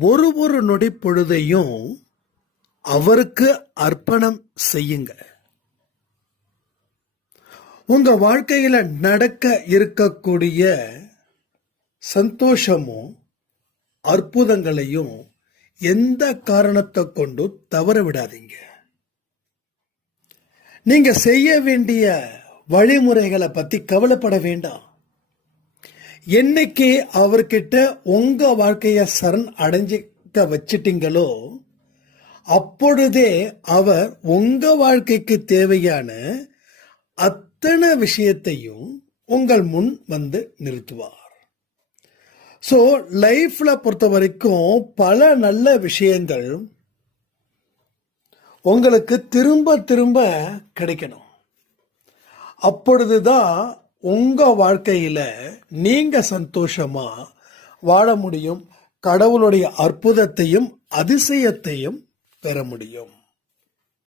ஒரு ஒரு நொடி பொழுதையும் அவருக்கு அர்ப்பணம் செய்யுங்க. உங்க வாழ்க்கையில நடக்க இருக்கக்கூடிய சந்தோஷமும் அற்புதங்களையும் எந்த காரணத்தை கொண்டும் தவற விடாதீங்க. நீங்க செய்ய வேண்டிய வழிமுறைகளை பத்தி கவலைப்பட வேண்டாம். என்னைக்கு அவர்கிட்ட உங்க வாழ்க்கைய சரண் அடைஞ்சிக்க வச்சிட்டீங்களோ அப்பொழுதே அவர் உங்க வாழ்க்கைக்கு தேவையான அத்தனை விஷயத்தையும் உங்கள் முன் வந்து நிறுத்துவார். ஸோ லைஃப்ல பொறுத்த வரைக்கும் பல நல்ல விஷயங்கள் உங்களுக்கு திரும்ப திரும்ப கிடைக்கணும். அப்பொழுதுதான் உங்க வாழ்க்கையில நீங்க சந்தோஷமா வாழ முடியும். கடவுளுடைய அற்புதத்தையும் அதிசயத்தையும் பெற முடியும்.